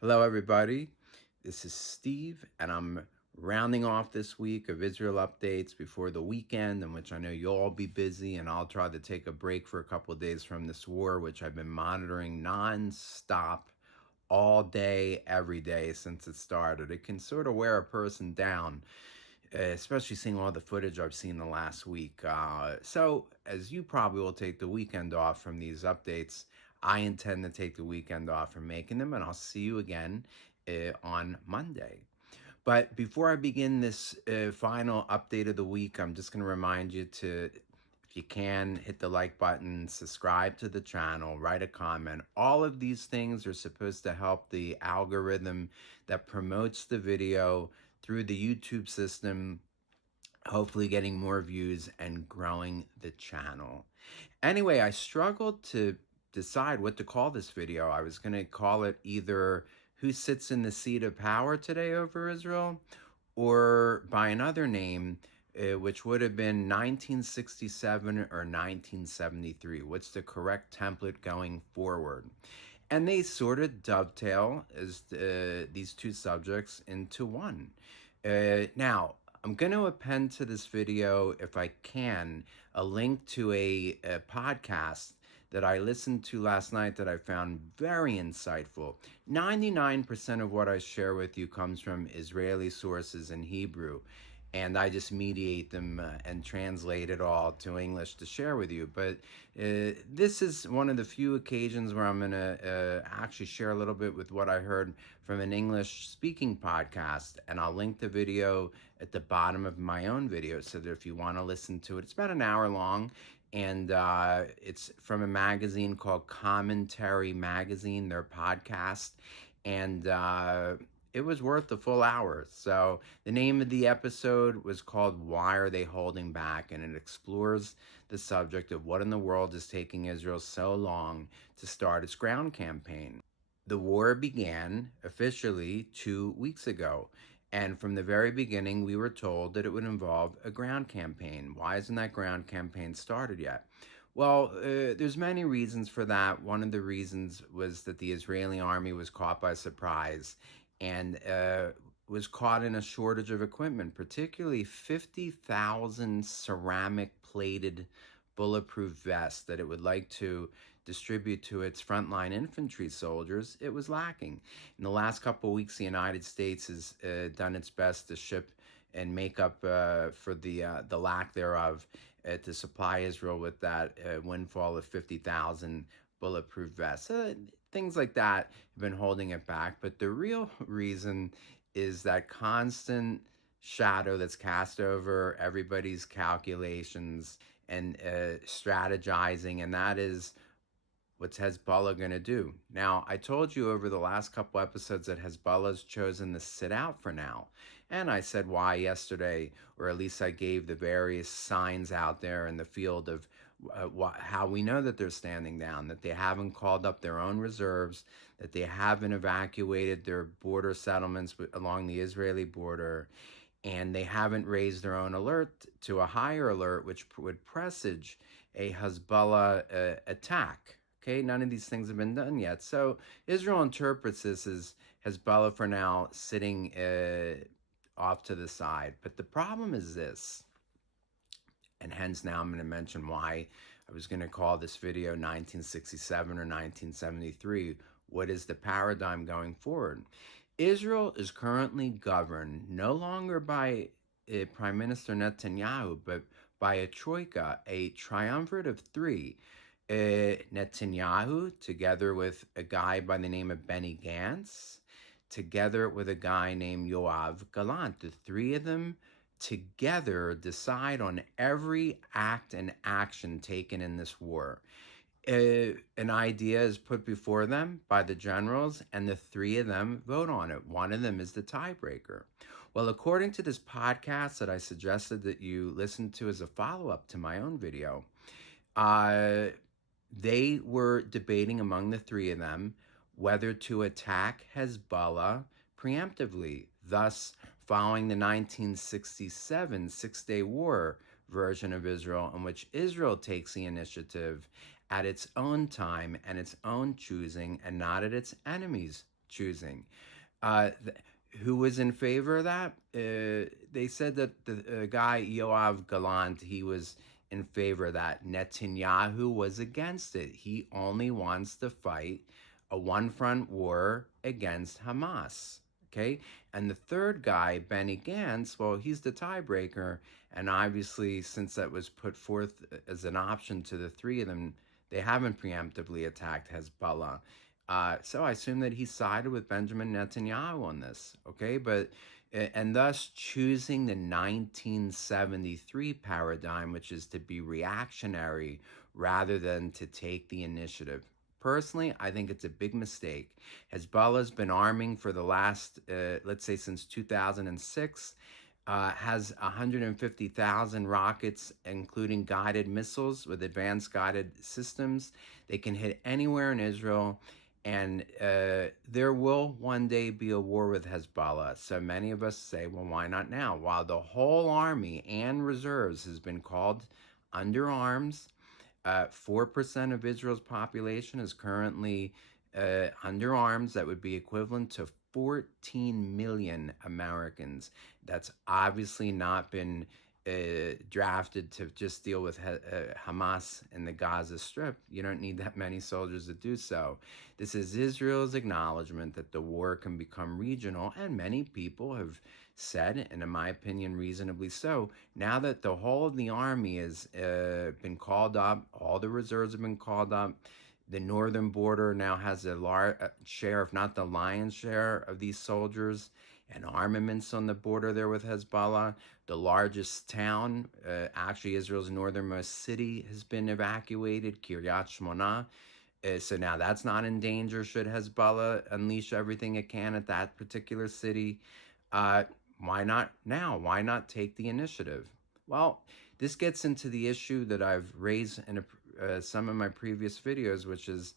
Hello, everybody. This is Steve, and I'm rounding off this week of Israel updates before the weekend, in which I know you'll all be busy, and I'll try to take a break for a couple of days from this war, which I've been monitoring nonstop all day, every day since it started. It can sort of wear a person down, especially seeing all the footage I've seen the last week. So, as you probably will take the weekend off from these updates, I intend to take the weekend off from making them, and I'll see you again on Monday. But before I begin this final update of the week, I'm just going to remind you to, if you can, hit the like button, subscribe to the channel, write a comment. All of these things are supposed to help the algorithm that promotes the video through the YouTube system, hopefully getting more views and growing the channel. Anyway, I struggled to decide what to call this video. I was going to call it either Who Sits in the Seat of Power Today Over Israel, or by another name, which would have been 1967 or 1973. What's the correct template going forward? And they sort of dovetail as these two subjects into one. Now, I'm going to append to this video, if I can, a link to a podcast that I listened to last night that I found very insightful. 99% of what I share with you comes from Israeli sources in Hebrew, and I just mediate them and translate it all to English to share with you. But this is one of the few occasions where I'm going to actually share a little bit with what I heard from an English-speaking podcast, and I'll link the video at the bottom of my own video so that if you want to listen to it, it's about an hour long, and it's from a magazine called Commentary Magazine, their podcast, and it was worth the full hour. So the name of the episode was called Why Are They Holding Back? And it explores the subject of what in the world is taking Israel so long to start its ground campaign. The war began officially 2 weeks ago. And from the very beginning, we were told that it would involve a ground campaign. Why isn't that ground campaign started yet? Well, there's many reasons for that. One of the reasons was that the Israeli army was caught by surprise and was caught in a shortage of equipment, particularly 50,000 ceramic plated bulletproof vests that it would like to distribute to its frontline infantry soldiers. It was lacking. In the last couple of weeks, the United States has done its best to ship and make up for the lack thereof to supply Israel with that windfall of 50,000 bulletproof vests. Things like that have been holding it back. But the real reason is that constant shadow that's cast over everybody's calculations and strategizing, and that is, what's Hezbollah going to do? Now, I told you over the last couple episodes that Hezbollah's chosen to sit out for now. And I said why yesterday, or at least I gave the various signs out there in the field of how we know that they're standing down, that they haven't called up their own reserves, that they haven't evacuated their border settlements along the Israeli border, and they haven't raised their own alert to a higher alert, which would presage a Hezbollah attack. Okay, none of these things have been done yet. So Israel interprets this as Hezbollah for now sitting off to the side. But the problem is this, and hence now I'm going to mention why I was going to call this video 1967 or 1973. What is the paradigm going forward? Israel is currently governed no longer by Prime Minister Netanyahu, but by a troika, a triumvirate of three. Netanyahu, together with a guy by the name of Benny Gantz, together with a guy named Yoav Gallant. The three of them together decide on every act and action taken in this war. An idea is put before them by the generals, and the three of them vote on it. One of them is the tiebreaker. Well, according to this podcast that I suggested that you listen to as a follow-up to my own video, they were debating among the three of them whether to attack Hezbollah preemptively, thus following the 1967 Six-Day War version of Israel, in which Israel takes the initiative at its own time and its own choosing, and not at its enemies' choosing. Who was in favor of that? They said that the guy Yoav Galant, he was in favor of that. Netanyahu was against it. He only wants to fight a one-front war against Hamas. Okay, and the third guy, Benny Gantz, well, he's the tiebreaker, and obviously, since that was put forth as an option to the three of them, they haven't preemptively attacked Hezbollah. So I assume that he sided with Benjamin Netanyahu on this, okay? And thus choosing the 1973 paradigm, which is to be reactionary rather than to take the initiative. Personally, I think it's a big mistake. Hezbollah's been arming for the last, let's say, since 2006. Has 150,000 rockets, including guided missiles with advanced guided systems. They can hit anywhere in Israel. And there will one day be a war with Hezbollah. So many of us say, well, why not now? While the whole army and reserves has been called under arms, 4% of Israel's population is currently under arms. That would be equivalent to 14 million Americans. That's obviously not been drafted to just deal with Hamas in the Gaza Strip. You don't need that many soldiers to do so. This is Israel's acknowledgement that the war can become regional, and many people have said, and in my opinion, reasonably so, now that the whole of the army has been called up, all the reserves have been called up, the northern border now has a large share, if not the lion's share, of these soldiers and armaments on the border there with Hezbollah. The largest town, actually Israel's northernmost city, has been evacuated, Kiryat Shmona. So now that's not in danger should Hezbollah unleash everything it can at that particular city. Why not now? Why not take the initiative? Well, this gets into the issue that I've raised in some of my previous videos, which is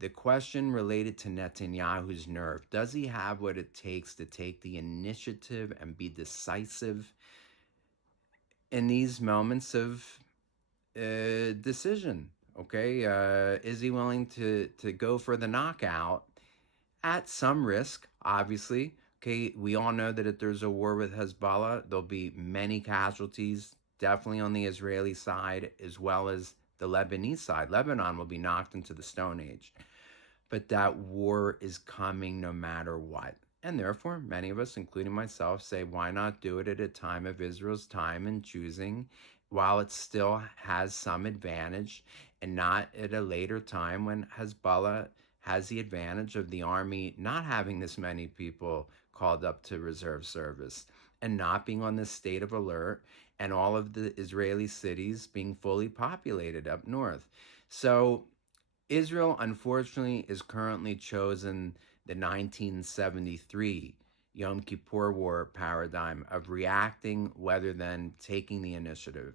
the question related to Netanyahu's nerve. Does he have what it takes to take the initiative and be decisive in these moments of decision? Okay, is he willing to go for the knockout at some risk, obviously? Okay, we all know that if there's a war with Hezbollah, there'll be many casualties, definitely on the Israeli side as well as the Lebanese side. Lebanon will be knocked into the Stone Age. But that war is coming no matter what. And therefore, many of us, including myself, say, why not do it at a time of Israel's time and choosing, while it still has some advantage, and not at a later time when Hezbollah has the advantage of the army not having this many people called up to reserve service and not being on this state of alert, and all of the Israeli cities being fully populated up north. So Israel, unfortunately, is currently chosen the 1973 Yom Kippur War paradigm of reacting rather than taking the initiative.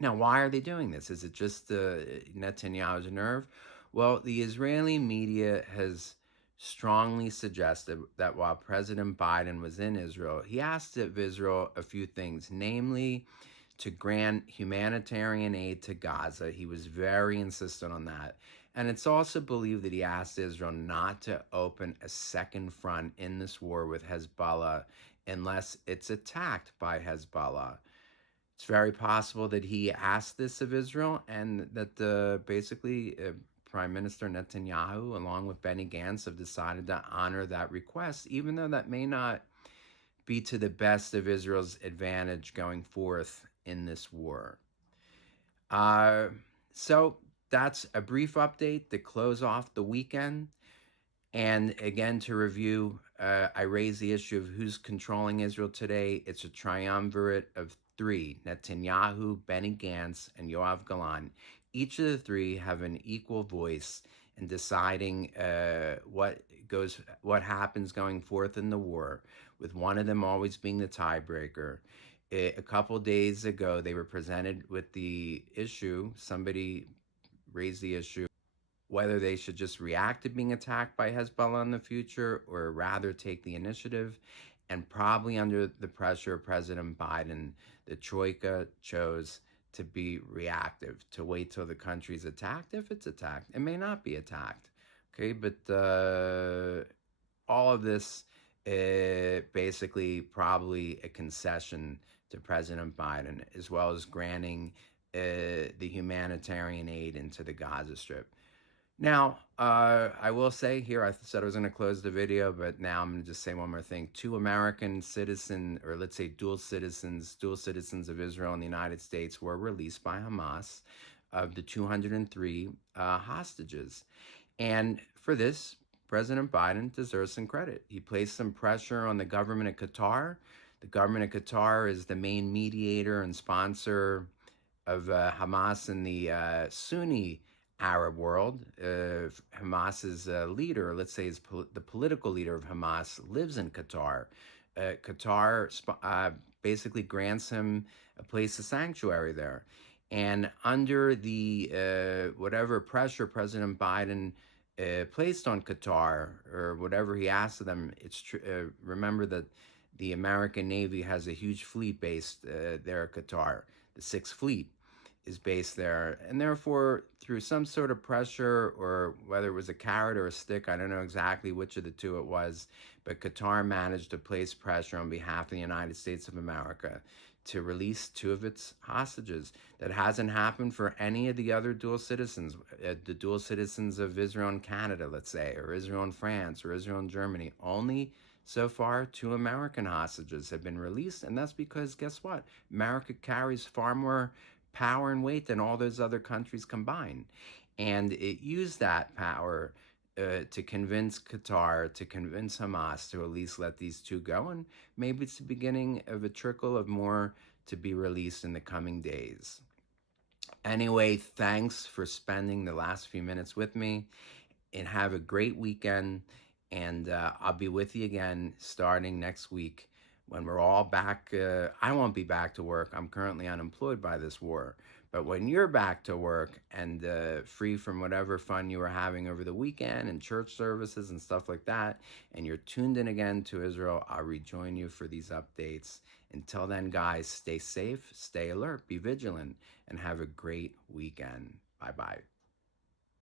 Now, why are they doing this? Is it just Netanyahu's nerve? Well, the Israeli media has strongly suggested that while President Biden was in Israel, he asked of Israel a few things, namely to grant humanitarian aid to Gaza. He was very insistent on that. And it's also believed that he asked Israel not to open a second front in this war with Hezbollah unless it's attacked by Hezbollah. It's very possible that he asked this of Israel, and that basically Prime Minister Netanyahu, along with Benny Gantz, have decided to honor that request, even though that may not be to the best of Israel's advantage going forth in this war. So that's a brief update to close off the weekend. And again, to review, I raised the issue of who's controlling Israel today. It's a triumvirate of three: Netanyahu, Benny Gantz, and Yoav Gallant. Each of the three have an equal voice in deciding what happens going forth in the war, with one of them always being the tiebreaker. A couple days ago, they were presented with the issue. Somebody raised the issue whether they should just react to being attacked by Hezbollah in the future or rather take the initiative. And probably under the pressure of President Biden, the Troika chose to be reactive, to wait till the country's attacked. If it's attacked, it may not be attacked. Okay, but all of this basically probably a concession to President Biden, as well as granting the humanitarian aid into the Gaza Strip. Now, I will say here, I said I was going to close the video, but now I'm going to just say one more thing. Two American citizens, or let's say dual citizens of Israel and the United States, were released by Hamas of the 203 hostages. And for this, President Biden deserves some credit. He placed some pressure on the government of Qatar. The government of Qatar is the main mediator and sponsor of Hamas in the Sunni Arab world. Hamas's leader, let's say the political leader of Hamas, lives in Qatar. Qatar basically grants him a place of sanctuary there. And under the whatever pressure President Biden placed on Qatar, or whatever he asked of them, remember that the American Navy has a huge fleet based there at Qatar. The Sixth Fleet is based there. And therefore, through some sort of pressure, or whether it was a carrot or a stick, I don't know exactly which of the two it was, but Qatar managed to place pressure on behalf of the United States of America to release two of its hostages. That hasn't happened for any of the other dual citizens, the dual citizens of Israel and Canada, let's say, or Israel and France, or Israel and Germany. Only so far, two American hostages have been released, and that's because, guess what? America carries far more power and weight than all those other countries combined. And it used that power to convince Qatar, to convince Hamas to at least let these two go. And maybe it's the beginning of a trickle of more to be released in the coming days. Anyway, thanks for spending the last few minutes with me, and have a great weekend. And I'll be with you again starting next week when we're all back. I won't be back to work. I'm currently unemployed by this war. But when you're back to work and free from whatever fun you were having over the weekend and church services and stuff like that, and you're tuned in again to Israel, I'll rejoin you for these updates. Until then, guys, stay safe, stay alert, be vigilant, and have a great weekend. Bye-bye.